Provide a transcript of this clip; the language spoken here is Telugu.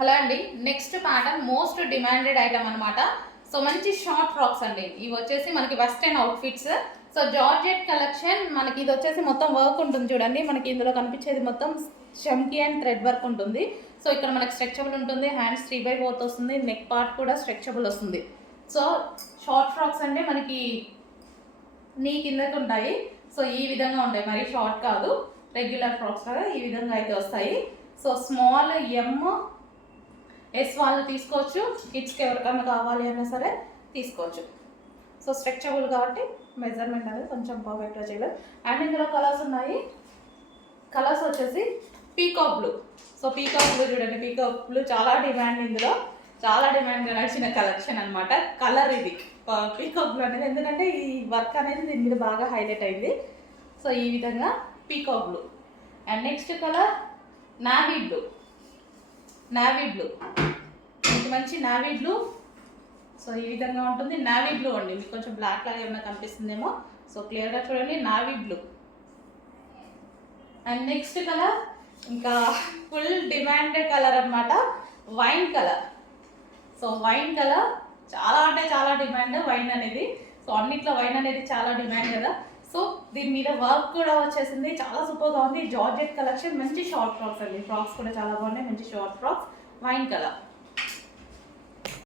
హలో అండి, next pattern most demanded item అనమాట. సో మంచి షార్ట్ ఫ్రాక్స్ అండి. ఇవి వచ్చేసి మనకి western outfits. So georgette collection మనకి ఇది వచ్చేసి మొత్తం వర్క్ ఉంటుంది చూడండి. మనకి ఇందులో కనిపించేది మొత్తం షమ్కీ అండ్ థ్రెడ్ వర్క్ ఉంటుంది. సో ఇక్కడ మనకి స్ట్రెచబుల్ ఉంటుంది, హ్యాండ్స్ 3/4 వస్తుంది, నెక్ పార్ట్ కూడా స్ట్రెచబుల్ వస్తుంది. సో షార్ట్ ఫ్రాక్స్ అంటే మనకి నీ కిందకి ఉంటాయి. సో ఈ విధంగా ఉంటాయి, మరి షార్ట్ కాదు, రెగ్యులర్ ఫ్రాక్స్ కదా ఈ విధంగా అయితే వస్తాయి. సో స్మాల్ ఎస్ వాళ్ళు తీసుకోవచ్చు, కిడ్స్కి ఎవరికైనా కావాలి అన్నా సరే తీసుకోవచ్చు. సో స్ట్రెచబుల్ కాబట్టి మెజర్మెంట్ అనేది కొంచెం పర్ఫెక్ట్గా చేయలేదు. అండ్ ఇందులో కలర్స్ ఉన్నాయి. కలర్స్ వచ్చేసి peacock blue. So peacock blue చూడండి, పీకాక్ బ్లూ చాలా డిమాండ్, ఇందులో చాలా డిమాండ్గా నడిచిన కలెక్షన్ అనమాట. కలర్ ఇది పీకాక్ బ్లూ అనేది, ఎందుకంటే ఈ వర్క్ అనేది దీని మీద బాగా హైలైట్ అయింది. సో ఈ విధంగా peacock blue. And next colour navy blue. Navy blue మీకు మంచి నావీ బ్లూ. సో ఈ విధంగా ఉంటుంది నావీ బ్లూ అండి. మీకు కొంచెం బ్లాక్ లాగా ఏమైనా కనిపిస్తుందేమో, సో క్లియర్గా చూడండి navy blue. And next colour ఇంకా ఫుల్ డిమాండెడ్ కలర్ అనమాట, wine colour. So wine colour చాలా అంటే చాలా డిమాండ్ వైన్ అనేది. సో అన్నిట్లో వైన్ అనేది చాలా డిమాండ్ కదా. సో దీని మీద వర్క్ కూడా వచ్చేసింది, చాలా సూపర్గా ఉంది. జార్జెట్ కలెక్షన్, మంచి షార్ట్ ఫ్రాక్స్ అండి. ఫ్రాక్స్ కూడా చాలా బాగున్నాయి, మంచి షార్ట్ ఫ్రాక్స్, వైన్ కలర్.